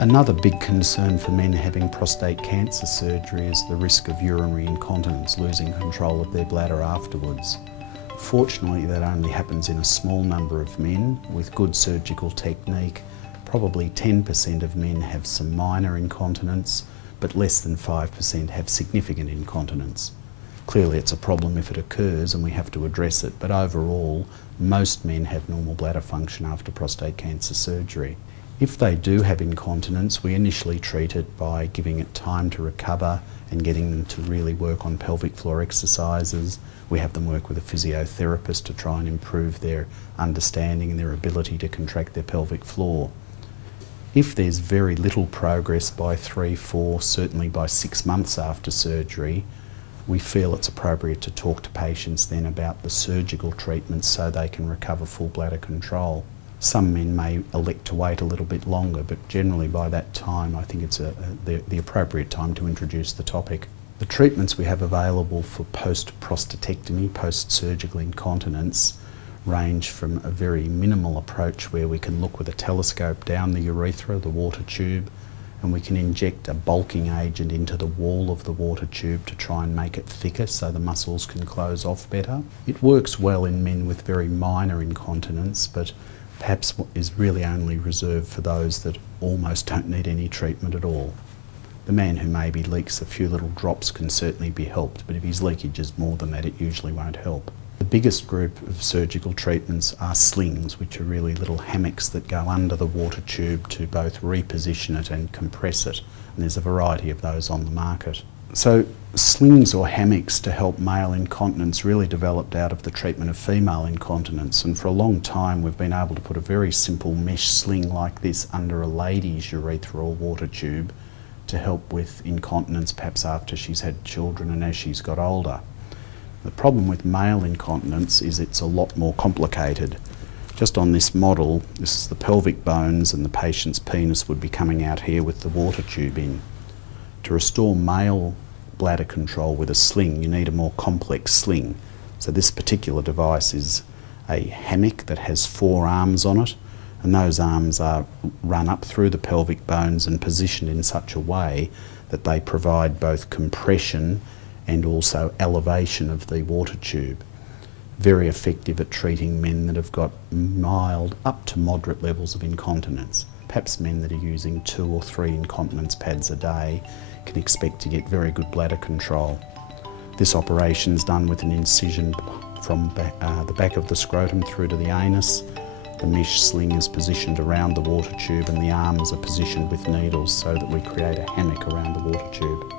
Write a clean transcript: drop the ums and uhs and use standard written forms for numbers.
Another big concern for men having prostate cancer surgery is the risk of urinary incontinence, losing control of their bladder afterwards. Fortunately, that only happens in a small number of men. With good surgical technique, probably 10% of men have some minor incontinence, but less than 5% have significant incontinence. Clearly it's a problem if it occurs and we have to address it, but overall, most men have normal bladder function after prostate cancer surgery. If they do have incontinence, we initially treat it by giving it time to recover and getting them to really work on pelvic floor exercises. We have them work with a physiotherapist to try and improve their understanding and their ability to contract their pelvic floor. If there's very little progress by 3, 4, certainly by 6 months after surgery, we feel it's appropriate to talk to patients then about the surgical treatments so they can recover full bladder control. Some men may elect to wait a little bit longer, but generally by that time I think it's the appropriate time to introduce the topic. The treatments we have available for post-prostatectomy, post-surgical incontinence, range from a very minimal approach where we can look with a telescope down the urethra, the water tube, and we can inject a bulking agent into the wall of the water tube to try and make it thicker so the muscles can close off better. It works well in men with very minor incontinence, but perhaps is really only reserved for those that almost don't need any treatment at all. The man who maybe leaks a few little drops can certainly be helped, but if his leakage is more than that, it usually won't help. The biggest group of surgical treatments are slings, which are really little hammocks that go under the water tube to both reposition it and compress it. And there's a variety of those on the market. So slings or hammocks to help male incontinence really developed out of the treatment of female incontinence, and for a long time we've been able to put a very simple mesh sling like this under a lady's urethra or water tube to help with incontinence perhaps after she's had children and as she's got older. The problem with male incontinence is it's a lot more complicated. Just on this model, this is the pelvic bones and the patient's penis would be coming out here with the water tube in. To restore male bladder control with a sling, you need a more complex sling. So this particular device is a hammock that has 4 arms on it, and those arms are run up through the pelvic bones and positioned in such a way that they provide both compression and also elevation of the water tube. Very effective at treating men that have got mild up to moderate levels of incontinence. Perhaps men that are using 2 or 3 incontinence pads a day can expect to get very good bladder control. This operation is done with an incision from the back of the scrotum through to the anus. The mesh sling is positioned around the water tube and the arms are positioned with needles so that we create a hammock around the water tube.